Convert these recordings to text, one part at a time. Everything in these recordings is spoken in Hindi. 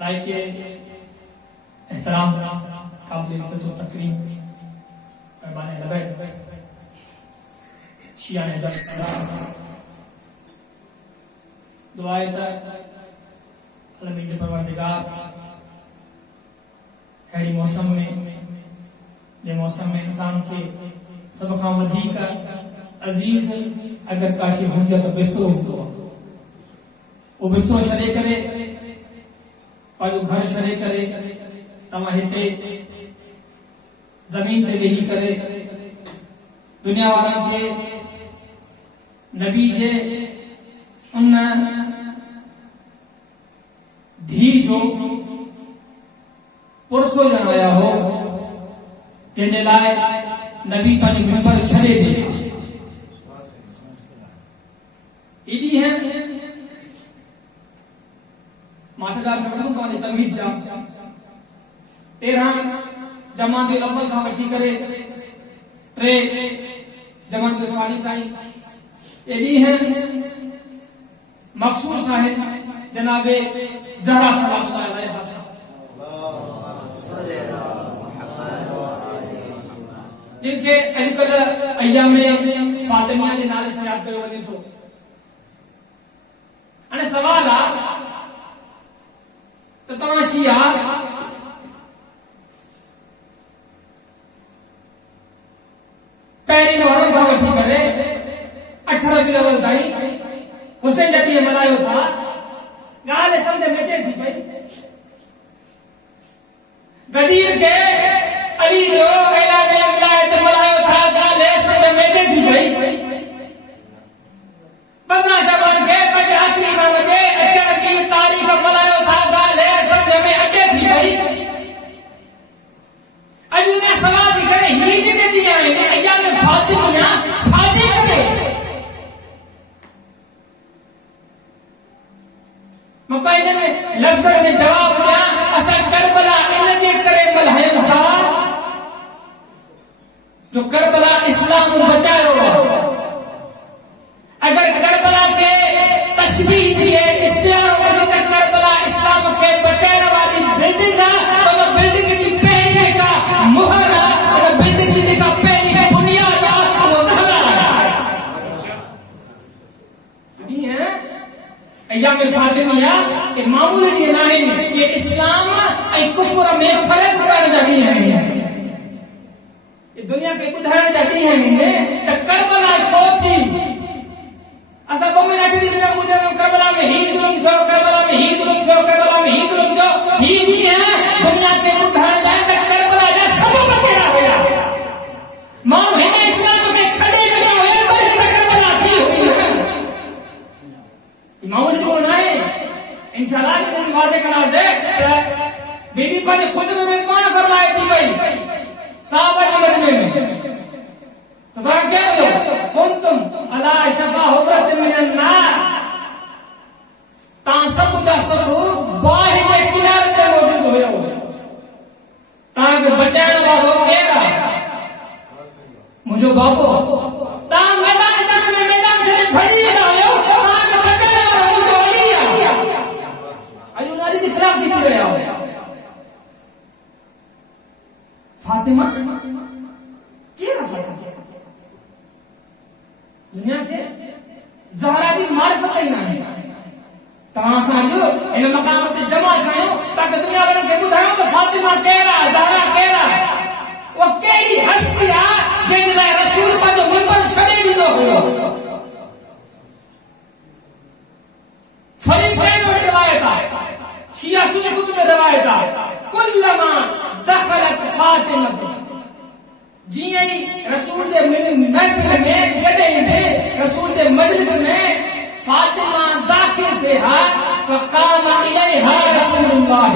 लाइक एहतराम काबिल इज्जत व तकरीम मेहमान लबैक शिया ने दुआए तक अलमीन परवरदिगार अहिड़ी मौसम में जे मौसम में इंसान के सब खां वधीक अजीज अगर काशी हुजे तो बिस्तरो हूंदो आहे। वो बिस्तरो छॾे करे पंहिंजो घर छॾे करे तव्हां हिते ज़मीन ते वेही करे दुनिया वारनि खे नबी जे उन धी जो पुरसो ॼण आया हो जंहिंजे लाइ नबी पंहिंजी मिंबर छॾे ॾिनी। एॾी है माठेदार में वठूं तव्हांजी तमीज़ जा 13 जमात अव्वल खां वठी करे 3 जमात साली ताईं एॾी है मखसूस आहे जनाबे ज़हरा सलामुल्लाह अलैहा जिनके अॼुकल्ह अयाम में फातिमिया जे नाले सां यादि कयो वञे थो। हाणे सवाल आहे त तव्हां शिया पहिरीं मुहर्रम खां वठी करे 8 रबीउल अव्वल ताईं हुसैन जा ॾींहं मल्हायो था। ॻाल्हि सम्झ में अचे थी पई गदीर खे अली जो ऐलान विलायत मल्हायो था। ॻाल्हि सम्झ में अचे थी पई 15 शबान खे पंहिंजे आख़िरी इमाम जे अचण जी तारीख़ मल्हायो था। ॻाल्हि सम्झ में अचे थी पई। अॼु उन सवाल थी करे हीअ जेके ॾींहं आहिनि अयाम फातिमिया छाजे करे मैं पंहिंजे लफ़्ज़नि में जवाब ॾियां। असां करबला इन जे करे मल्हायूं था ऐं कुफर में फर्क करण जा ॾींहं आहिनि। दुनिया के ॿुधाइण जा ॾींहं आहिनि त करबला छो थी। असां 2 महीना 8 ॾींहं ॿुधंदा करबला में ही ज़ुल्म थियो, करबला में ही ज़ुल्म थियो, करबला में ही ज़ुल्म थियो। ही ॾींहं दुनिया के ॿुधाइण जा त करबला जा सबब कहिड़ा हुया। माण्हू हिन इस्लाम खे छॾे ॾिनो हुयो पर हिन करबला थी हुई न। मामूली जो न आहे। इंशाअल्लाह दिन वाज़े कंदासीं त बीबी पंहिंजे खुद में पाण करवाए थी पई साहब जे मजमे में। तो तव्हां क्या हो कुंतुम अला शफा हुफरत मिनन नार। तव्हां सभु जा सभु बाहि जे किनारे ते मौजूद हुयो। तव्हांखे बचाइण वारो केरु आहे? मुंहिंजो बाबो। तव्हां मैदान जंग में मैदान छॾे भॼी वेंदा हुयो। तव्हांखे बचाइण वारो मुंहिंजो अली आहे। अॼु उन अली जे ख़िलाफ़ थी रहिया हो। फातिमा केरु आहे? दुनिया के ज़हरा जी मारिफत ही नहीं। तव्हां असांजो इन मक़ाम ते जमा कयो ताकि दुनिया वारनि खे ॿुधायो त फातिमा केरु आहे, ज़हरा केरु आहे। उहा कहिड़ी हस्ती आहे जंहिं लाइ रसूल पंहिंजो मिंबर छॾे ॾींदो हुयो। फरीक़ैन वटि रिवायत आहे, शिया सुन्नी कुतुब में रिवायत आहे, कुल्लमा दखलत फातिमा जीअं ई रसूल जे महफ़िल में जॾहिं बि रसूल जे मजलिस में फातिमा दाखिल थिए हा फक़ाम इलैहा रसूलुल्लाह।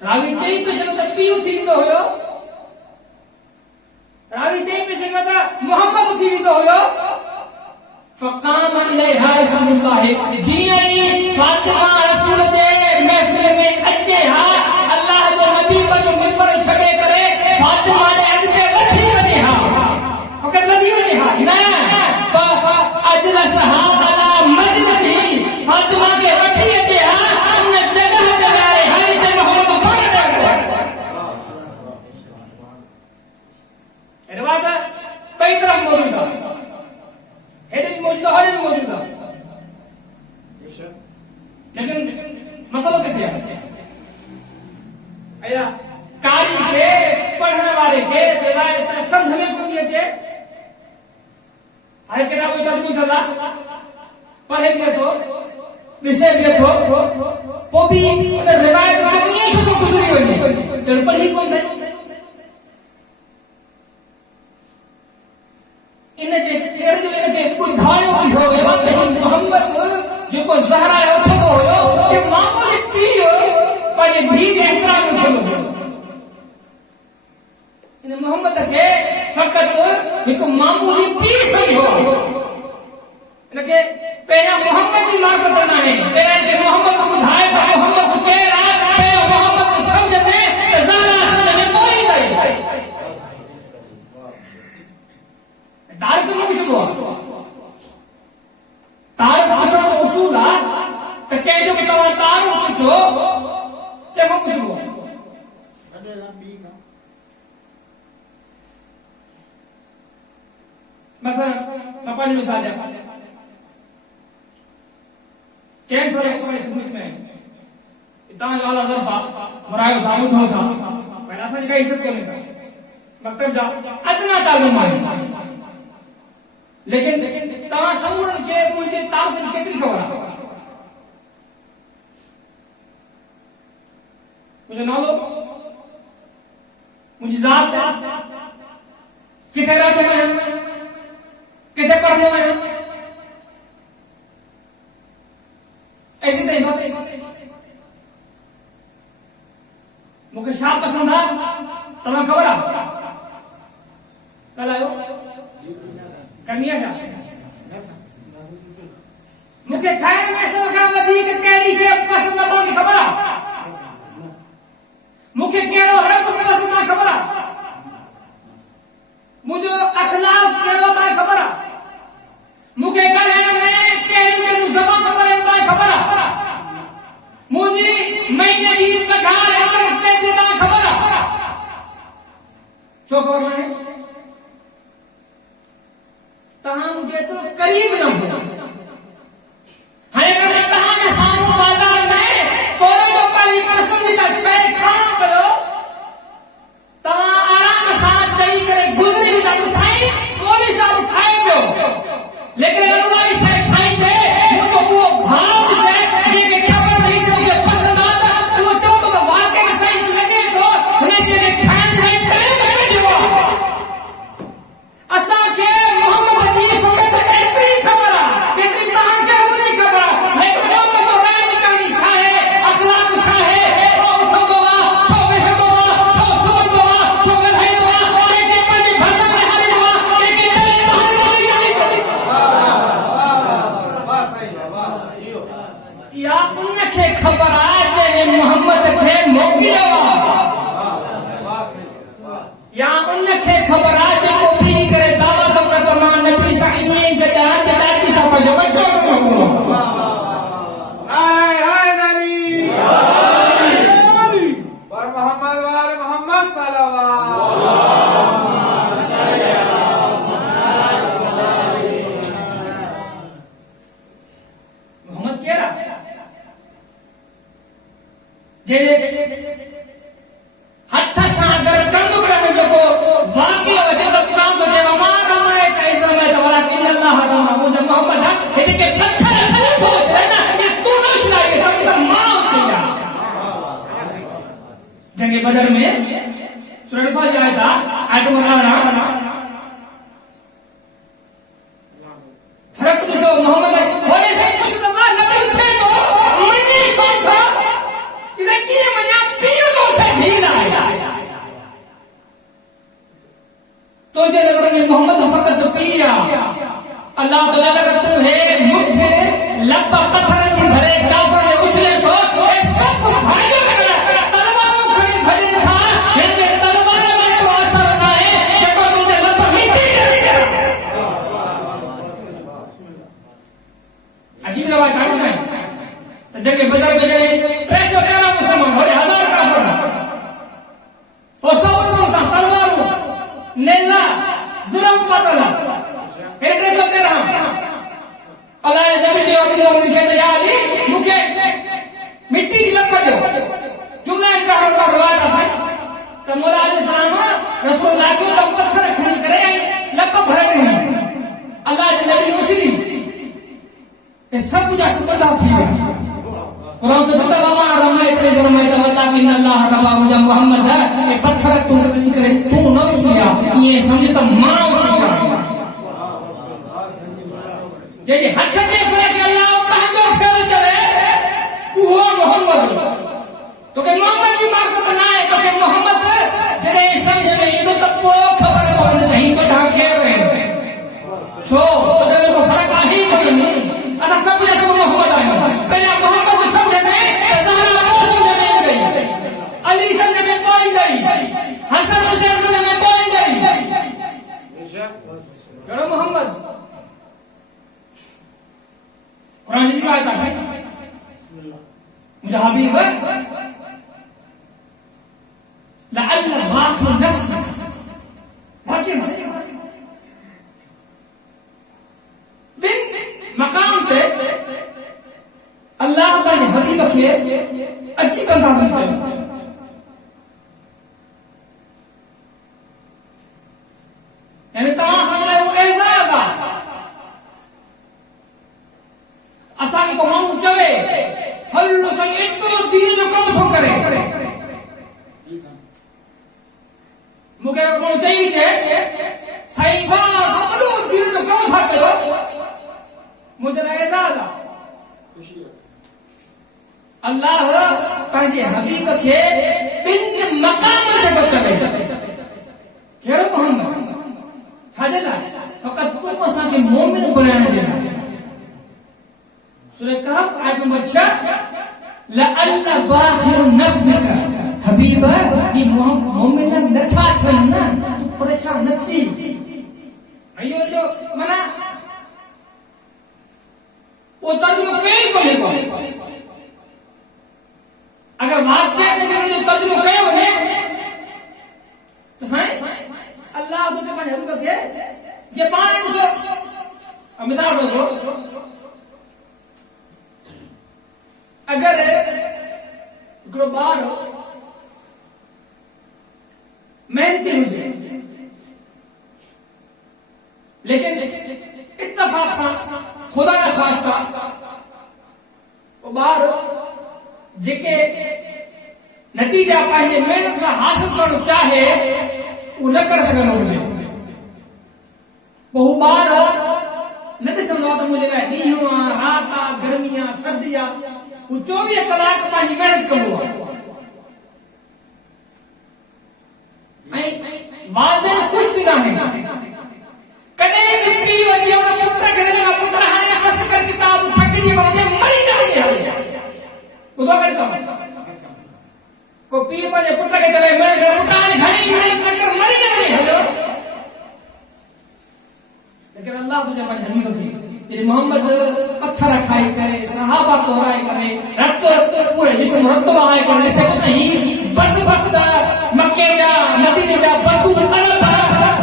रावी चई पे सघो त पीउ थी वेंदो हुयो। रावी चई पे सघो त मोहम्मद थी वेंदो हुयो। फक़ाम इलैहा रसूलुल्लाह जीअं ई फातिमा रसूल जे महफ़िल में अचे हा अल्लाह जो नबी पंहिंजो मिंबर छॾे करे फातिमा जे अॻिते वधी वञे हा। फ़क़ति वधी वञे हा न अजलसहा अला मजलिसी। फातिमा खे वठी अचे हा उन जॻह ते विहारे हा जिते मोहम्मद पाण वेठो। रिवायत ॿई तरफ़ मौजूद आहे। हेॾे बि मौजूद आहे, होॾे बि मौजूद आहे। लेकिन मसलो किथे आहे? कारी के पढ़ने वाले के रिवायत समझ में कोन थी अचे। हाणे किताब तर्जुमो थियल आहे, पढ़े बि थो, ॾिसे बि थो, पोइ बि उन रिवायत में ईअं सुठो गुज़री वञे पढ़ी कोन थिए। इनखे ॿुधायो वियो हुयो त मोहम्मद जेको ज़हरा उथंदो हुयो कि मामूली पीउ पंहिंजे धीउ जे एतिराम कंदो हुयो। इन मोहम्मद खे फ़क़ति हिकु मामूली पीउ सम्झो। इनखे पहिरियां मोहम्मद जी मारिफत न आहे। पहिरियां हिनखे मोहम्मद ॿुधाए त मोहम्मद केरु आहे। पहिरियों मोहम्मद सम्झ में त ज़हरा सम्झ में पोइ ईंदई। तारीफ़ न पुछबो आहे। तारीफ़ पुछण जो उसूल आहे त कंहिंजो बि तव्हां तारीफ़ पुछो कंहिंखां पुछबो आहे। मसलन मां पंहिंजी मिसाल ॾियां। चइनि साल ख़िदमत में तव्हांजो आला ज़र्फ़ आहे, मुरायो था, ॿुधो था, भई असांजी काई इज़त कोन्हे। मकतब जा अदना तालीम आहे। लेकिन तव्हां समूरनि खे मुंहिंजे तारीफ़ जी केतिरी ख़बर आहे? मुंहिंजो नालो, मुंहिंजी ज़ात, किथे रहंदो आहियां, किथे पढ़ंदो आहियां। ऐसी तरह मूंखे छा पसंदि आहे तव्हां ख़बर आहे? ॻाल्हायो करनी है। मूंखे खाइण में सभ खां वधीक कहिड़ी शइ पसंदि आहे तव्हांखे ख़बर आहे? मूंखे कहिड़ो रंग पसंदि आहे ख़बर आहे? मुंहिंजो अख़लाक़ कहिड़ो तव्हांखे ख़बर आहे? मूंखे ॻाल्हाइण में कहिड़ियूं कहिड़ियूं ज़बान आहे तव्हांखे ख़बर आहे? मुंहिंजी महीने जी पघार इनकम टैक्स तव्हांखे ख़बर आहे? छो ख़बर न आहे? तव्हां मुंहिंजे एतिरो करीब न हो। हाणे अगरि मां तव्हांजे साम्हूं या उनखे ख़बर आहे जंहिं मोहम्मद खे मोकिलियो या उनखे ख़बर आहे जेको पी करे दावा थो करे त मां नबी सां ईअं गॾा ॾाढी सां पंहिंजो बचो कंदो हथ सां अगर कम करण जो को वाक़ियो अचे त क़ुरान तो चए मा रमए त इज़रमए त वला किन अल्लाह रम मुंहिंजो मोहम्मद हिनखे पत्थर पे ठोस है ना ये तू न सुनाई सब त मां चया जंगे बदर में सूरह फातिहा आयत आयत मराना फर्क ॾिसो मोहम्मद होरे से कुछ त मां न पूछे तो मनी सोचा जिने कीअं मञा पीउ तो थे झील आया तो जे नगर में मोहम्मद फकत पिया अल्लाह तो लगा तू है मुठे लपा पत्थर की भरे काफर ने उसले सो ए सब भाइयों करा तलवारों खड़ी भजन था हिंदे तलवार में तो असर ना है जेको तुझे लपा मिट्टी दे गया अजीब बात है साईं तो जगह बदर में जने प्रेसो तेरा मुसलमान होरे हजार काफर तो सब तो तलवारों नेला जुर्म पतला एटे तो तेरा अल्लाह नबी ने अपने लिखे थे याली मुखे मिट्टी की लप जो जुमला इनका हर रवाज है तो मौला अलैहि सलाम रसूलुल्लाह को लप पत्थर खड़ी करे लप भर नहीं अल्लाह के नबी उसली ये सब कुछ असपदा थी कुरान तो बता बाबा रमए ते रमए त वला किन अल्लाह रबा मुझे मोहम्मद ये पत्थर तू करे तू न उसलिया ये समझ त मां उसलिया जे हथ के फे के अल्लाह पंहिंजो फेर चले वो मोहम्मद तो के मोहम्मद की मार्फत ना है तो के मोहम्मद जरे समझ में ये तो को खबर पड़े नहीं तो ढाके रहे छो तो को फर्क आ ही कोई नहीं असा सब जैसे मोहम्मद आए पहले मोहम्मद समझ में ज़हरा को समझ में गई अली समझ में कोई नहीं हसन हुसैन समझ में कोई नहीं करो मोहम्मद कुरान की आयत है मुझे हबीब लअल बाखु नफ्स वाकई बिन मकाम पे अल्लाह पाने हबीब के अच्छी अंदाज में यानी तमाम समझ रहे हो एजाज असा को मानू चवे हल्लो सही एतो दीन जो कम थो करे मुके को चाहिए जे सही बा हल्लो दीन जो कम था करो मुझे एजाज अल्लाह पंहिंजे हबीब खे बिन मकाम ते बचवे केरो मोहम्मद छाजला फकत तू असा के मोमिन बनाने देना सूरह कहफ आयत नंबर 6 लअल बाखिर नफ्सक हबीबा ये मोमिन नथा थन ना तू परेशान नथी अयो लो मना वो तर्जुमो कई कोने को अगर वाक्य में जो तर्जुमो कयो वने तो साईं अल्लाह तो के पास हबीब के ये पाण ॾिसो मिसाल ॾिसो अगर हिकिड़ो ॿार मेहनती हुजे लेकिन इत्तफाक सां खुदा न ख़ास्ता वो ॿार जेके नतीजा पंहिंजे महिनत सां हासिल करणु चाहे वो न करे सघंदो हुजे पोइ हू ॿार न ॾिसंदो आहे त मुंहिंजे लाइ ॾींहुं आहे राति आहे गर्मी आहे सर्दी आहे वो 24 कलाक पंहिंजी महिनत कंदो आहे ऐं वालिदैन ख़ुशि थींदा आहिनि कॾहिं बि पीउ वञी पुट खे पुट हाणे बस कर किताब थकिजी वञे मरी न वञे ॿुधो करता को पीउ पंहिंजे पुट खे चवे मेरे पुट हाणे घणी महिनत कर मरी न वञे हलो लेकिन अल्लाह तुझे पंहिंजे हबीब खे तेरे मोहम्मद पत्थर खाई करे सहाबा तोराए करे रत पूरे जिस्म रत वहाए करे से कुछ नहीं बदबख्त मक्के जा मदीने जा बदू अरब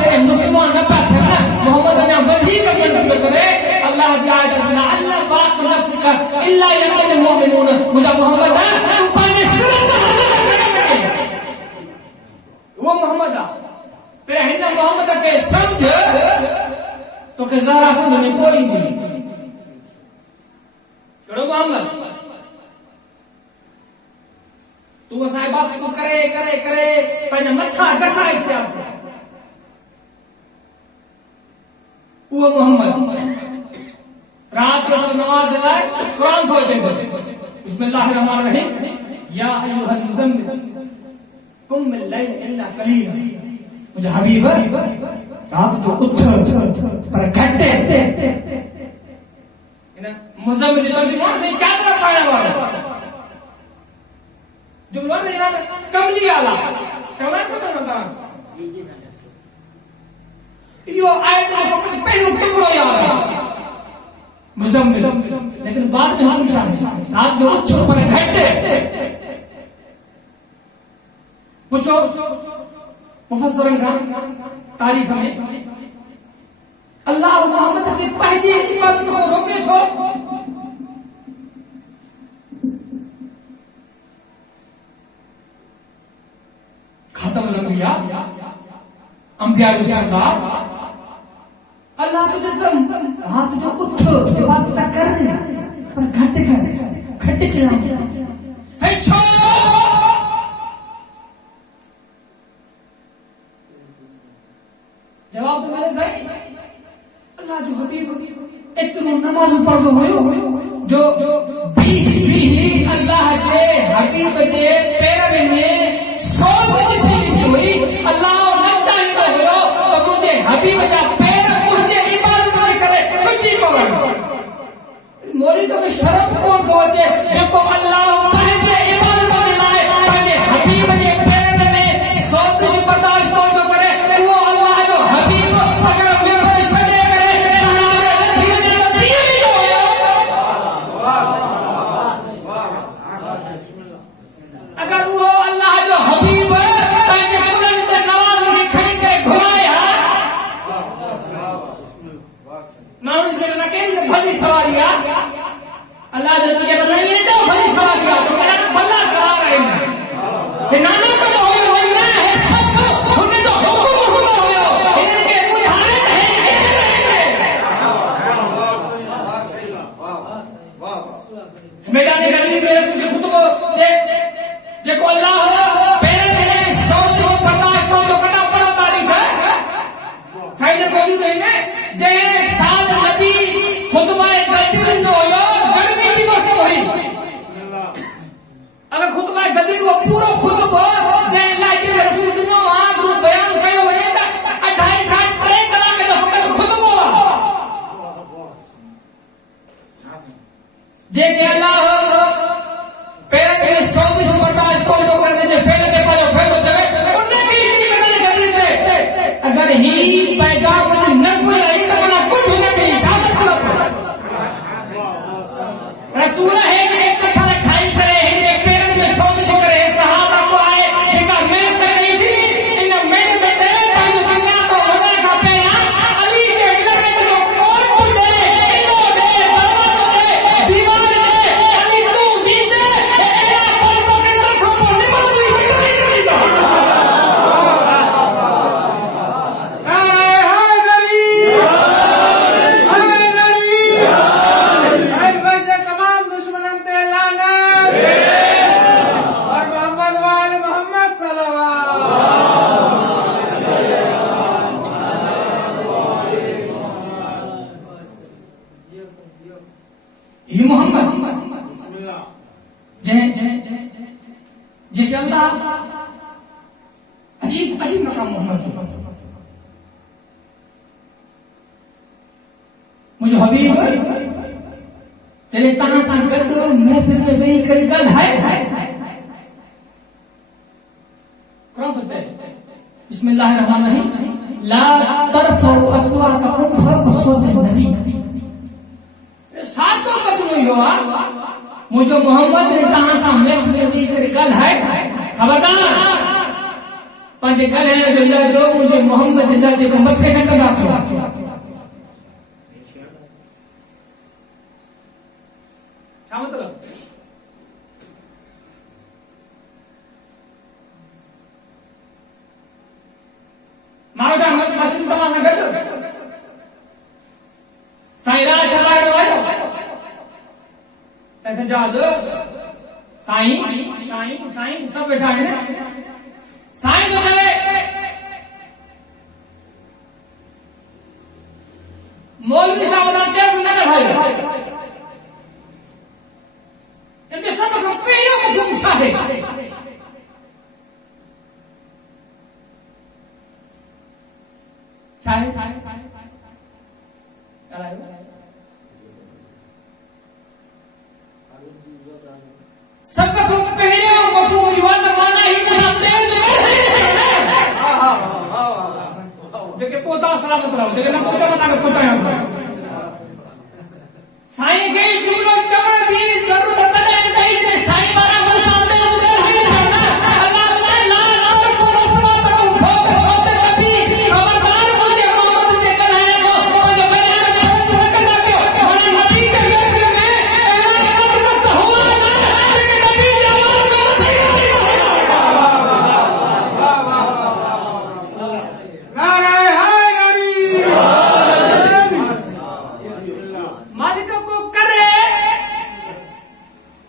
तेरे मुसलमान न पाथे ना मोहम्मद ने वधी का मन करे अल्लाह की आयत सुना अल्लाह बात नफ्सिका इल्ला यमल मुमिनून मुझे मोहम्मद तू पाने सूरत करे वो मोहम्मद तेरे हिन मोहम्मद के समझ तो के जरा समझ में कोई नहीं करो मोहम्मद तू असां बात को करे करे करे पंहिंजा मथा घसा इस्तियास वो मोहम्मद रात के नमाज लाए कुरान थो अचे बिस्मिल्लाहिर्रहमानिर्रहीम या अय्युहल मुज़म्मिल कुम मिन लैल इल्ला कलीला मुझे हबीब रात जो उठ पर घटे इन मुज़म्मिल जी तर्जुमान से चादर पाने वाला जुमला ने यार कमली आला कमला पता ना यो आयत में फकत पहलू टुकड़ो याद है मुज़म्मिल लेकिन बाद में हम शामिल रात में उठ पर घटे पूछो मुफस्सिरन का तारीफ में अल्लाह मोहम्मद की पहली बात को रोके थो खत्म अंबिया अंबिया के सरदार अल्लाह तुझे दम हाथ जो उठ जो बात तक कर रहे पर घट के है छोड़ो जवाब तो मेरे सही अल्लाह जो हबीब इतनो नमाज पढ़दो हुयो जो भी अल्लाह के हबीब के पैर में सौ थी हुई अल्लाह न जानतो हुयो तो मुझे हबीब जा पैर मुझे इबादत में करे सच्ची पवन मोरी तो शर्म कोन को जे जेको अल्लाह पंहिंजे इबादत में लाए पंहिंजे हबीब जे पैर में सौ बर्दाश्त तो करे वो अल्लाह जो हबीब अगर में सदे करे सहाबे धीरे तो प्रिय भी हो अगर वो अल्लाह जो हबीब पंहिंजे पुरन ते नवाज के खड़ी करे घुमाया मां उसके ना के भली सवारिया अल्लाह ने तुझे बनाई है तो भली सवारिया तो मेरा भला सवार है नाना को तो होयो ना है सब होने तो हुक्म हुआ होयो इनके उदाहरण है मैदान गली में रसूल के खुतबो जे को अल्लाह पहले ने सोच बर्दाश्त तो करना पड़ा तारीफ है साइड में बोली तो इने जे साल नबी खुतबा गद्दी न होयो गर्मी की बस होई अगर खुतबा गद्दी को पूरा खुतबा जे अल्लाह के रसूल दिनो आग रू बयान कयो वने त 2.5 खान 3 कलाक जो फकत खुतबो जे के अल्लाह पैर में 100 बर्दाश्त को जो करने जे फेल के पायो फेल देवे उन्ने की मैंने गद्दी दे अगर ही पैगाम में न कोई आई तो ना कुछ न भी इजाजत मतलब रसूल है कि एक कथा खाई करे है पैर में 100 करे सहाबा को आए जेका मेहनत करी थी इन मेहनत में पंहिंजो दुनिया तो वजन का पेना अली के घर में जो कोट दे इनो दे दरवाजो दे दीवार दे अली तू जीते एरा पल पकड़ कर खो निमाज नहीं ये मोहम्मद जे के अल्लाह अजीब अजीब मकाम मोहम्मद मुझे हबीब तेरे तहां सां गद महफिल में वेही करे ॻाल्हाए बिस्मिल्लाहिर्रहमानिर्रहीम। ला तरफउ अस्वातकुम फौqa सौतिन नबी। सातो कतलो हुआ मुझे मोहम्मद ने तहां सां में करे गल है खबरदार पंहिंजे ॻाल्हाइण जो लॻो मुझे मोहम्मद जे लॻे को मथे न कंदा कयो। छा मतलब मावटा मशीन तव्हां न गॾु साईं राज हलायो आयो साईं सजाद साईं साईं साईं सब बैठा है ना साईं तो चले मौलवी साहब दा तेज न लॻायो इनके सब को पहिरियों मफ़हूम छा है सब को पहिरियों मफ़हूम हुआ त माना ही त तेज जेके पोता सलामत रहो जेके न पोता मना के पोता साईं के जुमलो चवण दी जरूरत तॾहिं तई जे साईं वारा मूं सामने गुज़र है ना अल्लाह ने ला और को रसवा तक फोक सोत कभी खबरदार मुझे मोहम्मद जे कहने को जो बयान फर्ज न करना के और नबी के महफिल में ऐलान मत हुआ ना कि नबी की आवाज को मत नारायण हाय गरी मालिक को करे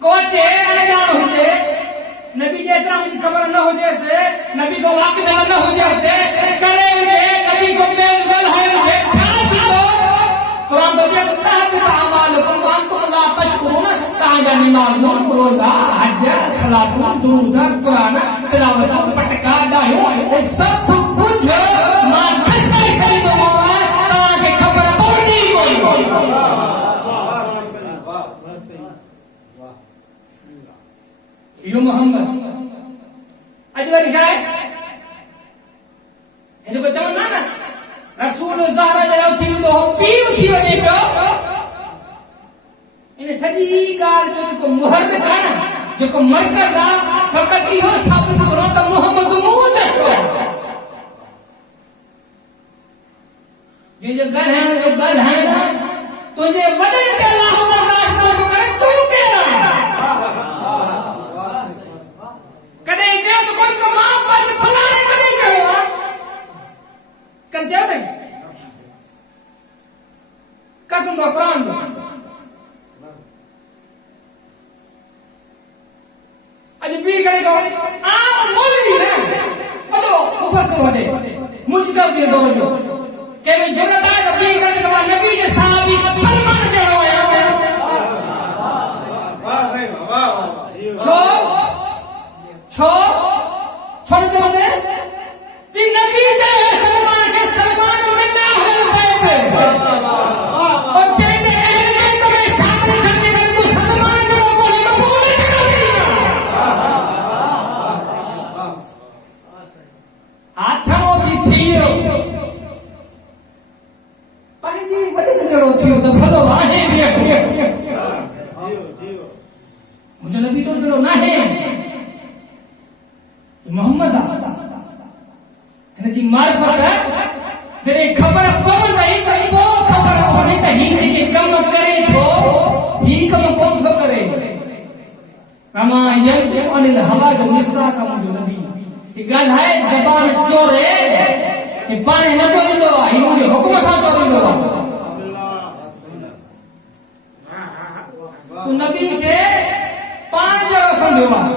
कोचे अनजान हुजे नबी जे इतना मुझे खबर न हो जैसे नबी को वाकिफ न हो जैसे करे मुझे नबी को बेगल है मुझे छान भी दो कुरान तो ये कहता है कि अमालकुम व अंतुम ला तशकुरून ताजा नमाज रोजा हज सलात दुरूद कुरान तिलावत पटका डायो ये सब कुछ मां खसाई खरीद मोए ता के खबर पवनी कोई यो मोहम्मद अजवर जाए हिन को चवंदा न रसूल ज़हरा जो थी वेंदो पीउ थी वञे पियो इन सॼी ॻाल्हि जो जेको मुहर्रिक आहे न जेको मरकज़ आहे फ़क़ति इहो साबित करो त मोहम्मद मुंहुं ते पियो जंहिंजो ॻाल्हाइण तुंहिंजे वॾनि ते अलाह बर्दाश्त नथो करे तूं केरु आहीं कॾहिं चयो त कोई को मां पंहिंजे फलाणे कॾहिं कयो आहे कॾहिं चयो अथई कसम दो क़ुरान दो अॼु ॿी करे को आम मौलवी न वॾो मुफ़स्सिर हुजे मुजदद जे दौर जो कंहिंमें ज़रूरत आहे त ॿी करे को नबी जे सहाबी सलमान जहिड़ो आयो छो छो छोड़ दे वने जी नबी जे सलमान के सलमान मिन्ना अहल बैत और जेके अहल बैत में शामिल करके तू सलमान जो बोली मक़बूल नहीं हाथ छड़ो जी थियो पंहिंजी वॾनि जहिड़ो थियो त भलो आहे मुंहिंजो नबी तो जहिड़ो न आहे मोहम्मद हिन जी मार्फत जॾहिं ख़बर पवंदई त पोइ ख़बर पवंदई त ही जेके कम करे थो ही कम कोन थो करे रमा यंतिक़ु अनिल हवा जो मिसरा का मुंहिंजो नबी ही ॻाल्हाए ज़बान चोरे ही पाण न चवंदो आहे ही मुंहिंजे हुकुम सां चवंदो आहे तूं नबी खे पाण जहिड़ो सम्झो आहे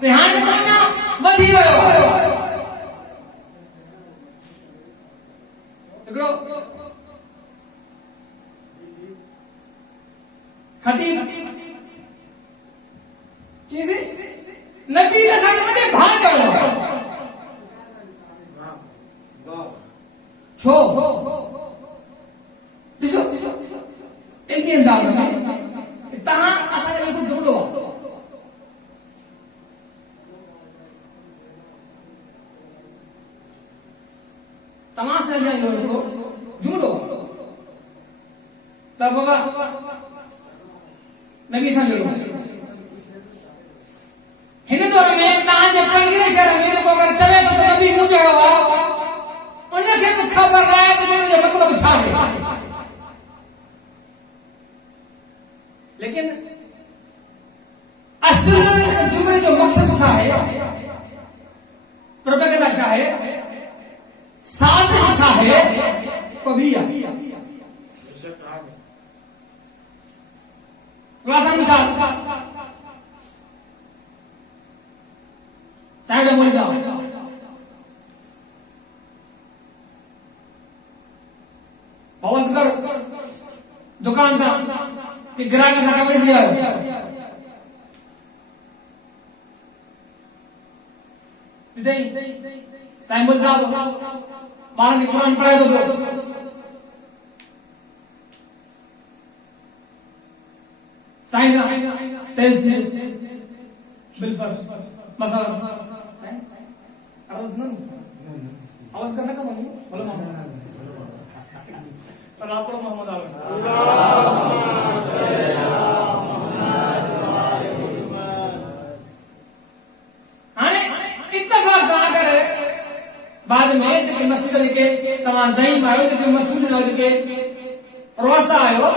से हाणे चवंदा वधी वियो हिकिड़ो खतीब चईसि नबी ने साथ में भाग चढ़ो छो ॾिसो इल्मी अंदाज़ में तव्हां असांखे बिल्कुलु जुमलो आहे तमाशा जाएंगे उनको जुमलो तब बाबा नबी समझो हिन दौर में तहां जे पंगिरे शहर में को अगर चवे तो नबी मुजड़ो आ उनखे तो खबर रहे तो जो मतलब छा है लेकिन असल जुमले जो मकसद छा है प्रोपेगेंडा छा है साजिश छा है पबिया खुलासा मिसाल साइड में बोल जाओ बवसकर दुकानदार के ग्राहक से कवर दिया साइड बोल जाओ बारह ने कुरान पढ़ाए दो साइंस तेज बिल्कुल मसाला आवाज करना कम नहीं बोलो मोहम्मद सलाम पढ़ो मोहम्मद आने इत्तेफाक से आकर बाद में जो मस्जिद के तमाम ज़ईम आयो जो मसूल हो के रोसा आयो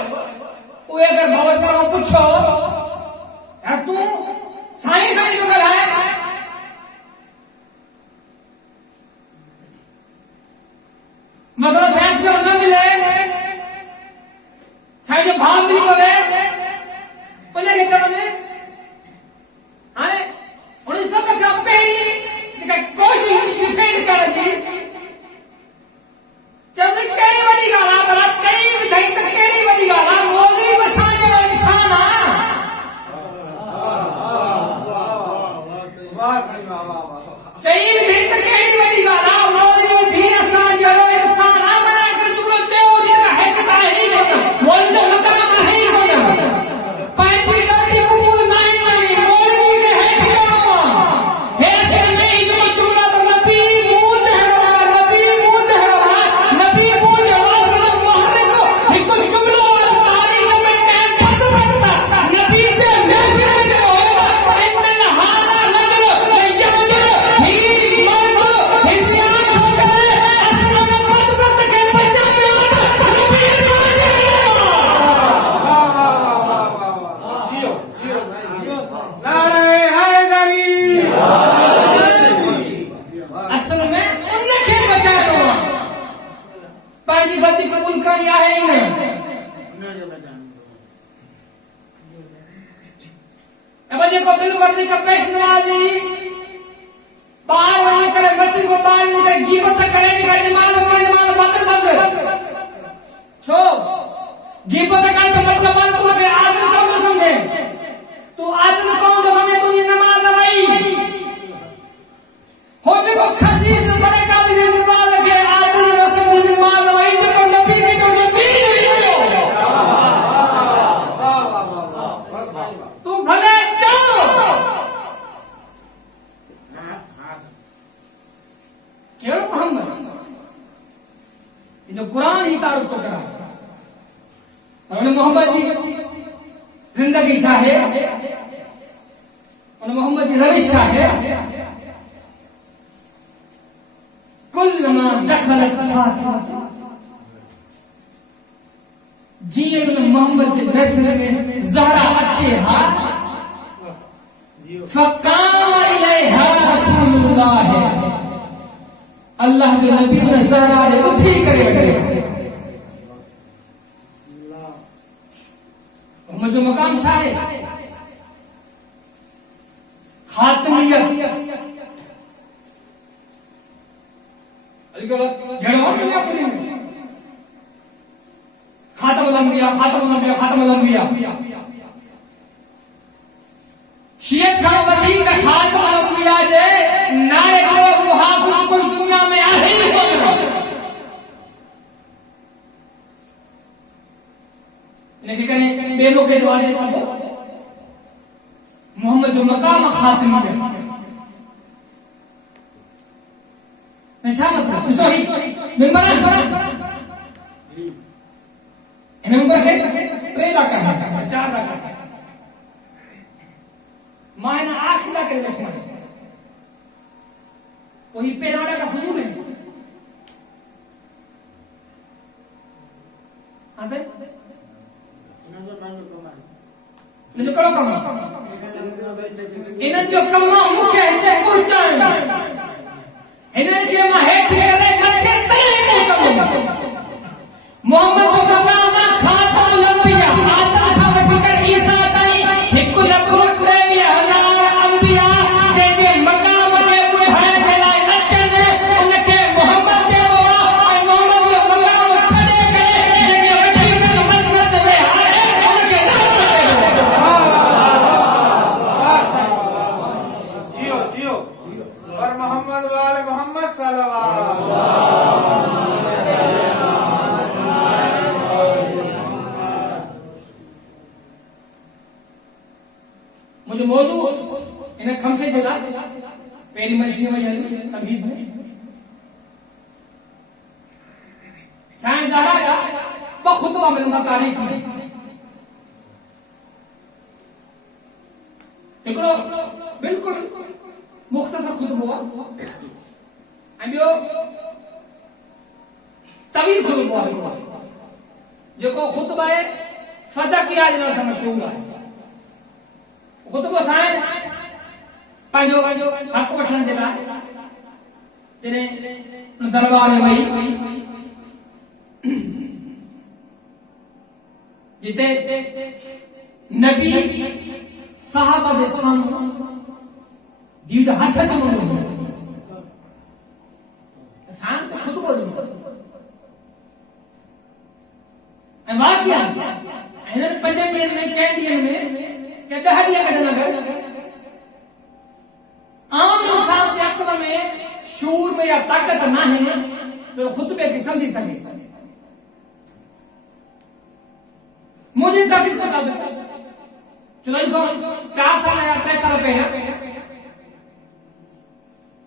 वो अगर भवसकर को पूछो यार तू साईं साईं जो है मतलब फैसला न मिले साईं जो भाव मिल पवे उन्हें क्या बोले आने उन्हें सब का पहली कि कोशिश डिफेंड कर दी जब तक कई बड़ी गाला बरा कई विधाई तक कई बड़ी गाला मौलवी बसान जो इंसान आ चाहिए विधाई तक कई बड़ी गाला मौलवी भी आसान जो इंसान आ बना कर तुम लोग ते वो दिन का है कि ही होता मौलवी तो मकाम है ही होता पैंती गलती कबूल नहीं नहीं मौलवी के है ठिकाना है ऐसे नहीं तुम लोग तो नबी मुंह चढ़ा नबी मुंह चढ़ा नबी मुंह चढ़ा मोहर्रिक को एक जुमला और तारीख में टाइम पता नबी से मैसेज में होगा इनन हादा नजर यजर ही मर्द हिसियान होकर असलन मत के बचा के नबी असल में उनके बचा दो पाजी गलती कबूल करनी है ही नहीं अब ये को बिल वर्दी का पेश नवाजी बाहर वहां करे मस्जिद को बाहर निकल गीबत करे निकल नमाज पढ़े नमाज बात बंद छो गीबत कर तो मतलब बात तू अगर आदमी कौन समझे तू आदमी कौन जो हमें तू नमाज आई हो देखो खसीस बड़े का लिए नमाज के आदमी न समझ नमाज आई तो नबी की जो दीन नहीं हो तू भले जाओ क्यों मोहम्मद ये जो कुरान ही तारुफ को करा और मोहम्मद जी जिंदगी शाह है और मोहम्मद जी रविश शाह है कुल्लमा दखलत फातिमा जी इब्न मोहम्मद जी महफिल में ज़हरा अच्छे हा फकाम इलैहा रसूलुल्लाह अल्लाह के नबी ने ज़हरा ने उठी करे मोहम्मद जो मकाम छा है खातमियत झड़वान क्या पूरी खातमुल अंबिया शियत का वली का खातमुल अंबिया जे नारे को मुहाफिज कोई दुनिया में आ ही नहीं लेकिन कने बेलों के द्वारे मोहम्मद जो मकाम खातिम है निशान मतलब मिंबर इन मिंबर के 3 रका है 4 रका है मां ने आखिर के बैठे वही पेराड़ा का फजूल है हां सर जो करो कम इन्हनि जो कम मूंखे हिते पहुचाइणो हिननि खे मां हेठि करे मथे ताईं पहुचाईंदुमि मोहम्मद जो मक़ाम ख़ातमुल अंबिया आदम खां वठी करे ईसा ताईं 1,23,000 अंबिया जंहिंजे मक़ाम खे ॿुधाइण जे लाइ अचनि उनखे मोहम्मद चइबो आहे ऐं मोहम्मद जो मक़ाम छॾे करे जेके वठी करे मस्जिद में हारे उनखे जियो और मोहम्मद वाले मोहम्मद सल्लल्लाहु मुझे मौजू इन खमसे जदा पेरी मशीन में तमहीद में साइंस ज़ारा या खुतबा मिलंदा तारीख में हिकिड़ो बिल्कुल मुख्तसर खुतबो आहे ऐं ॿियो तवील खुतबो आहे जेको खुतबा आहे फदकिया जे नाले सां मशहूर आहे खुतबो साईं पंहिंजो हक़ वठण जे लाइ जॾहिं दरबार में वई जिते नबी साहब जे साम्हूं दीद हथ जो मंगो साईं खे खुतबो ॾिनो ऐं वाक़िया हिननि 5 ॾींहनि में 4 ॾींहनि में 10 ॾींहं कढंदा आम इंसान जे अक़ल में शूर में या ताक़त न है तो खुतबे खे समझी सके मुझे ताक़त मुताबिक चलो 4 साल या 3 साल पहले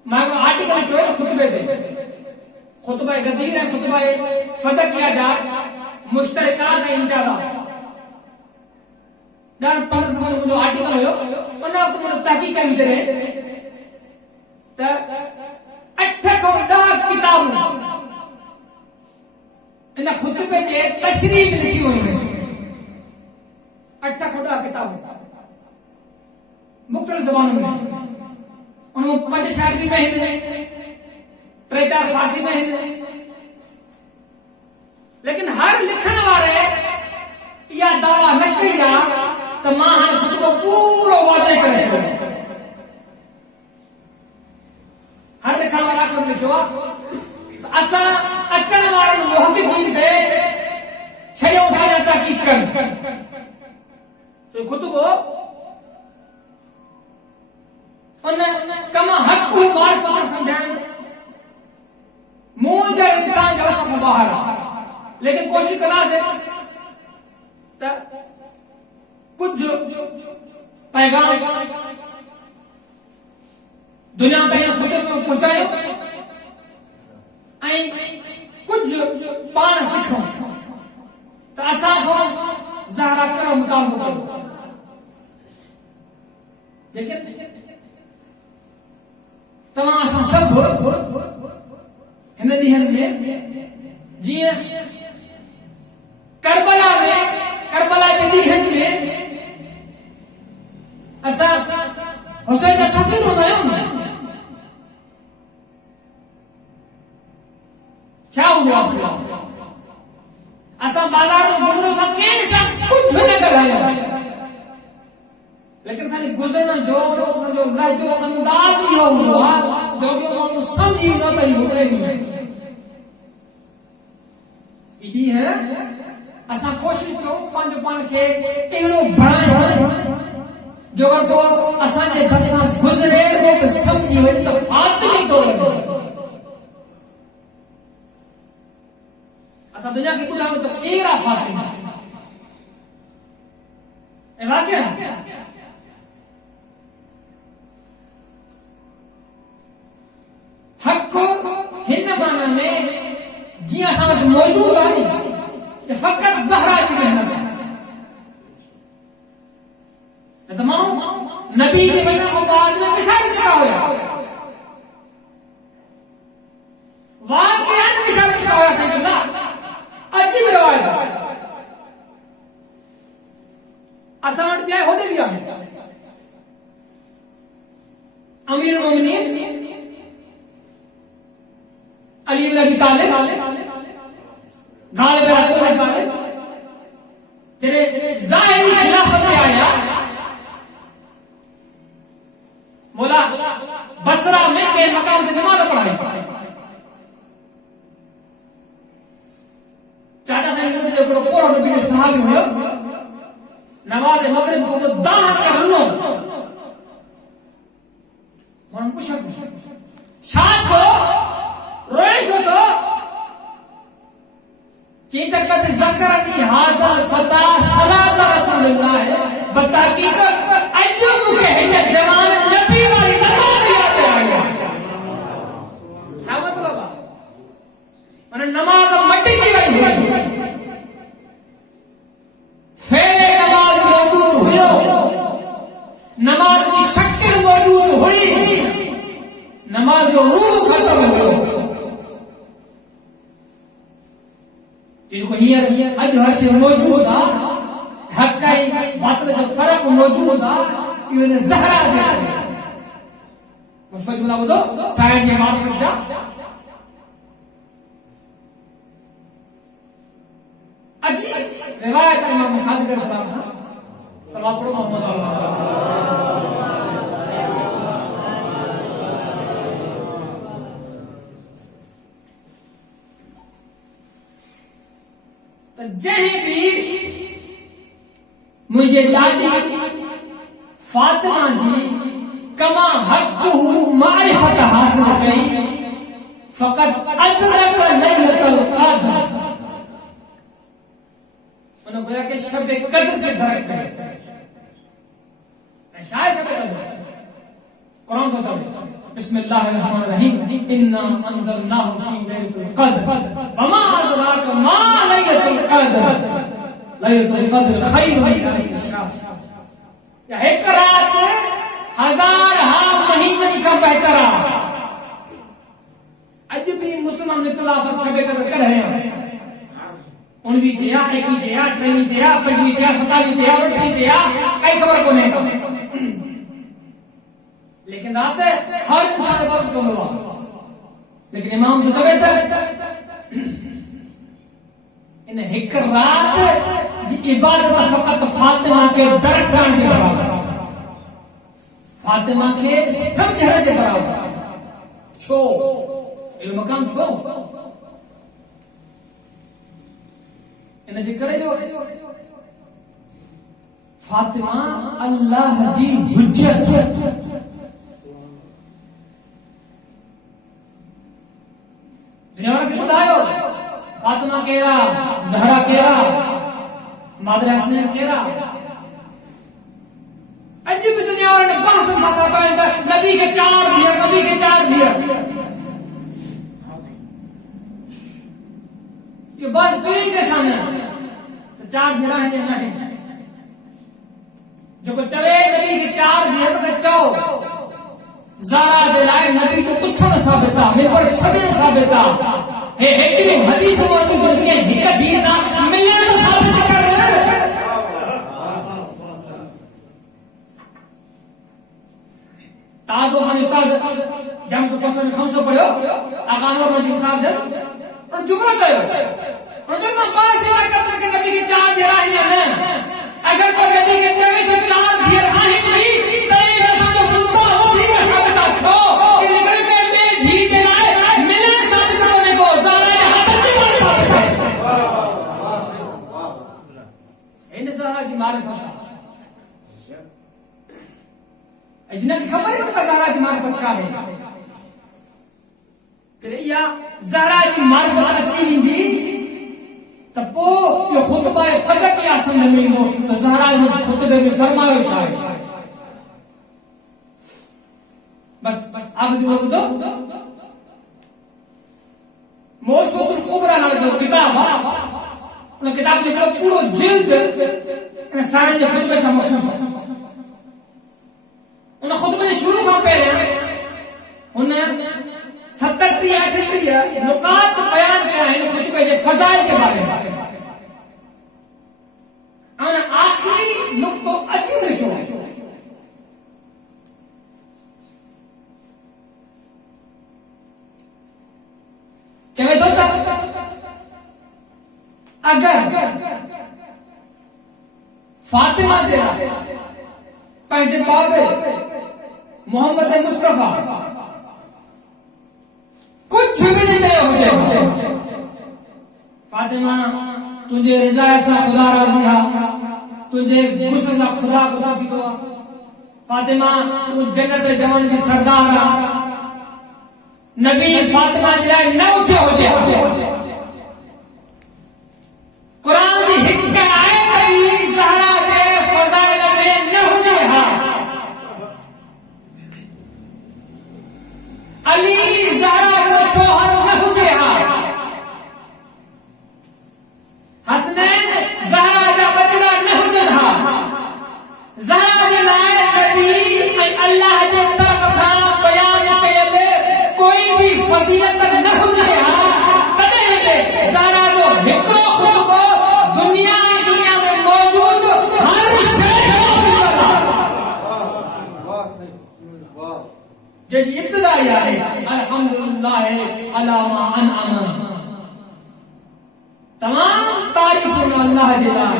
मैं आर्टिकल जो खुतबे दे खुतबा गदीर है खुतबा फदकिया जा मुश्तरकात है इंतहा दार 15 साल जो आर्टिकल हो उन वक्त मुझे तहकीक कई रहे त 8 खां 10 किताब इन खुतबे जे तशरीह लिखी हुई 8 खां 10 किताब मुख्तलिफ ज़बानों में उनमें 5 शायरी में हिंदी 3-4 फारसी में हिंदी लेकिन हर लिखण वारे या दावा न कई तो मां हाणे खुतबो पूरो वाज़े करे छॾियो हर लिखण वारा को लिखियो आहे तो असां अचण वारनि मुहक़क़ीन ते छॾियो था तहक़ीक़ कनि तो खुतबो उन कम हक़ बार बार समझाइण मूल जो इंसान जो वस में बाहर लेकिन कोशिश कंदासीं त कुछ पैगाम दुनिया ताईं खुद में पहुंचाए ऐं कुछ पाण सिखूं त असां खां ज़ाहिरा करो मुतालबो करो लेकिन तव्हां असां सभु हिन ॾींहनि में जीअं करबला जे ॾींहनि में असां हुसैन सफ़ीर हूंदा आहियूं छा हूंदो आहे असां बाज़ार में गुज़रो था कंहिं सां कुझु न ॻाल्हायूं लेकिन असांजे गुज़रण जो असांजो लहजो अंदाज़ इहो हूंदो आहे जो माण्हू सम्झी न पई हुसैन ॾींहं असां कोशिशि कयूं पंहिंजो पाण खे अहिड़ो बणायूं जो को असांजे भरिसां गुज़रे वो बि सम्झी वञे त फातिमी थो वञे असां दुनिया खे ॿुधायूं त केरु आहे फातिमा ऐं वाक़िया हक़ हिन माना में जी असां वटि मौजूद आहे फ़क़त ज़हरा जी मेहनत आहे। न त माण्हू नबी जे वञण खां बाद में विसारे चुका हुया, वाक़िअन विसारे चुका हुया। साईं अल्लाह अजीब रिवायत आहे, असां वटि बि आहे, होॾे बि आहे। अमीरुल मोमिनीन अली इब्न अबी तालिब गालिब तालिब तेरे ज़ाहिरी खिलाफत में आया, बोला बसरा में के मकाम से नमाज पढ़ाई। चाचा साईं ने बड़ो कोड़ो नबी जो सहाबी हुयो, नमाज मगरिब को दान कर लो मन कुछ शाद को रोए जो तो चीतक का ज़करनी हाज़ल फता सलात रसूलुल्लाह है बता की का अजो मुझे है जवान नबी वाली नमाज याद आई। क्या मतलब है? मैंने नमाज मट्टी की वही हुई, फेरे नमाज मौजूद हुई, नमाज की शक्ल मौजूद हुई, नमाज जो रूह खत्म हो। जिनको हियर अज हर शे मौजूद आ, हक़ाई बातिल जो फर्क मौजूद आ, इन्हें ज़हरा दे उसको जुमला बुधो साइड जे बात कर जा। अजी रिवायत है इमाम सादिक सलात पढ़ो मोहम्मद जही भी मुझे दादी फातिमा जी कमा हक़्क़ुहु मारिफत हासिल कई फ़क़त अदरक लैलतुल क़द्र, उन्होंने बोला कि शब कद्र के दरक करे शायद शब कद्र कुरान को तो बिस्मिल्लाहिर्रहमानिर्रहीम इन्ना अंज़लनाहु फी लैलतिल क़द्र वमा अदराक मा लैलतुल क़द्र लैलतुल क़द्र खैरुम मिन अल्फ़ि शहर। या एक रात हजार महीनन का बेहतर आ। अज भी मुसलमान इख्तिलाफ शब कद्र कर रहे हैं, उनवी दिया एक ही दिया ट्रेनी दिया पंजवी दिया सतावी दिया रोटी दिया कई खबर को नहीं, लेकिन रात हर इंसान वक्त को हुआ। लेकिन इमाम जो तबे तक इन एक रात जी इबादत फकत फातिमा के दर करण के बराबर, फातिमा के समझने के बराबर छो ये मकाम छो इन जिक्र जो फातिमा अल्लाह जी हुज्जत दुनिया के बुधायो फातिमा केरा ज़हरा केरा मादर हसनैन केरा अज भी दुनिया ने बहस माता पाए नबी के चार दिया, नबी के चार दिया, ये बस पीढ़ी के सामने तो चार दिया है नहीं जो को चले नबी के चार दिए तो चाओ ज़ारा दिलाए नबी को कुछ न साबिता मेरे पर छबे न साबिता है एक भी हदीस मौजूद होती है एक हदीस मिलन न साबित कर रहे हैं। तादो खान उस्ताद जम को क्वेश्चन में खमसो पढ़ो आगानो मजीद साहब ने और जुमला कयो और जब हम बात से करते कि नबी के चार दिया है ना, अगर कोई नबी के चवे तो चार दिया है नहीं तई न समझो खुदा वो ही न साबित छो कि निकल के में धी के लाए मिलन साबित करने को ज़ारा ने हाथ से बोले साबित है। इन ज़ारा जी मारिफत अजनबी की खबर है ज़ारा की मारिफत छा है कि या ज़ारा जी मारिफत अच्छी नहीं तपो यो खुतबा फजर की आसन में वो तो ज़हरा ने खुतबे में फरमायो शायद बस आप जो बोल दो मोशुतुल कुबरा नाल जो किताब है उन किताब लिखो पूरो जिल्द इन सारे जे खुतबे से मखसूस उन खुतबे शुरू का पहले उन 70-80 नुकात बयान किया है इन खुतबे के फजाइल के बारे में और आखिरी नुक्तो अजीब लिखो चवे तो अगर फातिमा जे पंहिंजे बाबे मोहम्मद मुस्तफा कुछ भी नहीं चयो हुजे फातिमा तुझे रिजा सां खुदा राज़ी हा तुझे गुस्से सां खुदा गुस्सा थी तो फातिमा तू जन्नत जमन जी सरदार आ नबी फातिमा जे लाइ न उथियो हुजे कुरान जी हिक आयत भी ज़हरा जे फज़ाइल में न हुजे हा अली ज़हरा जो शोहर न हुजे हा हसनैन ज़हरा जा बचड़ा न हुजन हा ज़हरा जे लाइ नबी ऐं अल्लाह जे तरफ़ खां बयान कयल कोई भी फज़ीलत न हुजे हा तॾहिं बि ज़हरा जो हिकिड़ो खुतबो दुनिया में मौजूद हर शइ जॾहिं इब्तिदाई आहे अल्हम्दुलिल्लाह अला मा अनअम तमाम तारीफ़ूं अल्लाह जे लाइ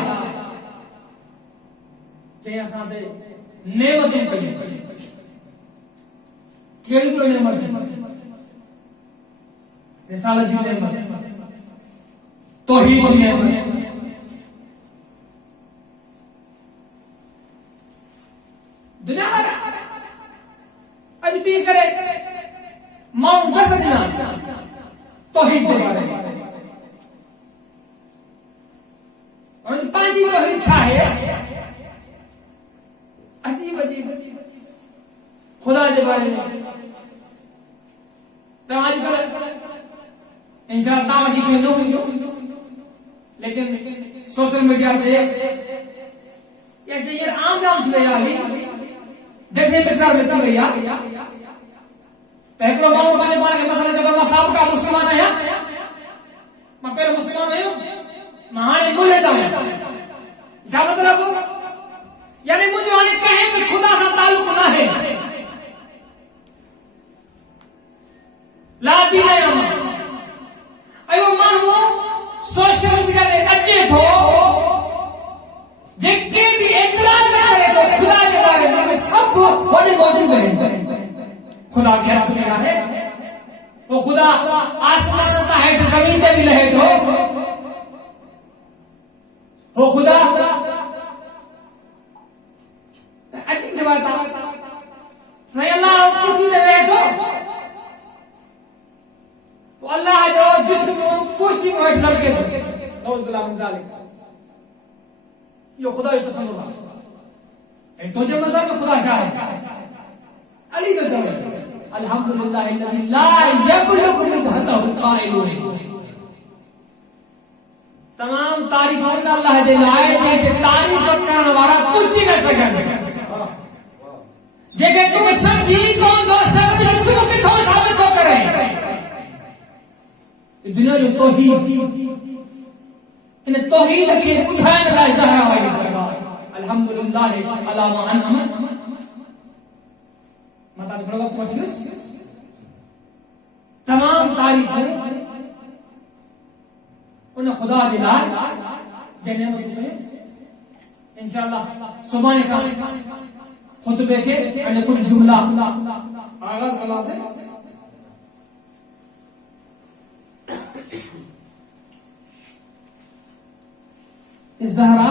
जंहिं असां ते नेमतूं कयूं कहिड़ियूं नेमतूं रिसालत जी नेमत तौहीद जी नेमत दुनिया में अज भी करे माण्हू न बचना तौहीद जे बारे में और पांजी तो इच्छा है अजीब अजीब खुदा के बारे में तो आजकल इंशाअल्लाह तावड़ी शे न हुंदो लेकिन सोशल मीडिया पे ऐसे ये आम जाम थी वई जैसे बेकार में थी वई एकड़ो माण्हू पंहिंजे पाण खे मसला चवंदो मां साबिक़ा मुस्लमान आहियां मां पहिरियों मुस्लमान आहियां मां हाणे मुल्ह था छा मतलब यानी मुझे हाणे कंहिं बि खुदा सां तालुक न आहे ला दीन आहियां मां अयो माण्हू सोशल मीडिया ते अचे थो जेके भी एतराज़ करे थो खुदा जे बारे में सब वॾे मौजूद आहिनि खुदा के हथ में आहे वो खुदा आसमान तां हेठि ज़मीन ते भी लहे थो वो खुदा अजीब बात है सही अल्लाह कुर्सी पे बैठो तो अल्लाह जो जिस्म कुर्सी में बैठ करके नौज बिल्लाह मिन ज़ालिक यो खुदा ही तसल्लुल है तो जब मज़हब में खुदा शाह है अली तो दौड़ अल्हम्दुलिल्लाह अल्लज़ी ला यबलुगु मिनहु क़ाइलून तमाम तारीफ अल्लाह जे लाइ जे तारीफ करण वारा कुछ न सघन जेके तू समझी कोन दो सब जिस्म के थो साबित को करे दुनिया जो तौहीद इन तौहीद के बुझाइण लाइ ज़हरा आई अल्हम्दुलिल्लाह अला मा अनअम मता थोड़ा वक्त वठी तमाम तारीफ उन खुदा जे लाइ जंहिं नेमत कई इंशाअल्लाह सुभाणे खां खुतबे के अने कुछ जुमला आगाज कला से ज़हरा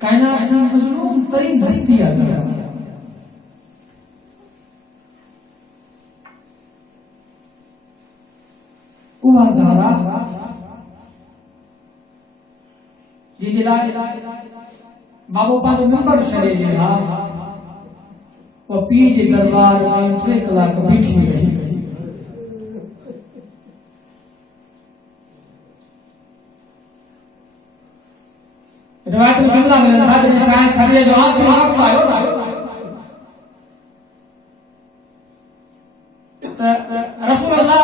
कायनात की मज़लूम तरीन हस्ती है ज़हरा उहा ज़हरा जी लाइ बाबो पंहिंजो नंबर छॾे जे हा वो पीर जे दरबार में 3 कलाक बीठी रही मंगा मिलन था जने साइंस खड़े जो आखिरी हक आयो ना त रसूल अल्लाह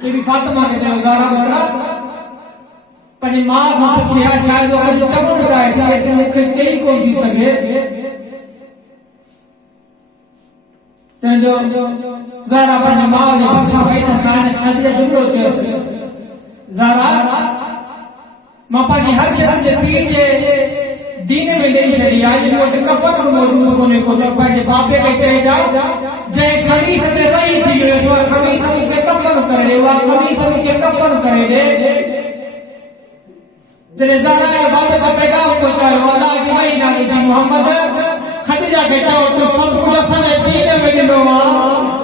के भी फातिमा के जो ज़ारा बचड़ा पंहिंजी मां खां पुछिया शायदि वो कुझु चवण चाहे थी लेकिन मूंखे चई कोन थी सघे तंहिंजो ज़ारा पंहिंजी माउ जे भरिसां वई न साईं खदीजा जुमिलो चयसि ज़ारा मां पंहिंजी हर शइ जे पीउ जे दीन में ॾेई छॾी आहे मूं वटि कफ़न बि मौजूदु कोन्हे को त पंहिंजे बापे खे चइजा जंहिं खमीस ते ज़ईफ़ थी वियो उहा खमीस मूंखे कफ़न करे ॾे उहा खमीस मूंखे कफ़न करे ॾे जॾहिं ज़ारा जे बाप ते पैगाम पहुचायो अल्लाह जी वही नाली थी मोहम्मद खदीजा खे चओ तूं सभु कुझु असांजे दीन में ॾिनो आहे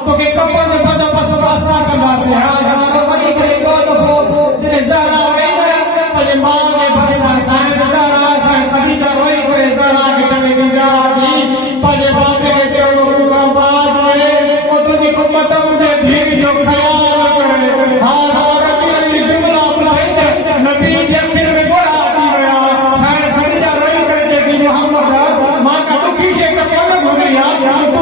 तोखे कफ़न में बंदोबस्तु असां कंदासीं हा जनाब वञी करे ॿियो दफ़ो जॾहिं ज़ारा वई न पंहिंजे माउ जे भरिसां साईं ज़ारा साईं खदीजा रोई करे ज़ारा खे चवे थी ज़ारा थी पंहिंजे बाप खे चयो खां बाद में ओ तुंहिंजी उम्मत मुंहिंजे धीउ जो ख़्यालु करे हा औरत जी जुमिला ॿुधाई नबी जे अखियुनि में ॻोढ़ा थी विया साईं खदीजा रोई करे चए थी मोहम्मद मां का दुखी शइ त कोन घुरी आहे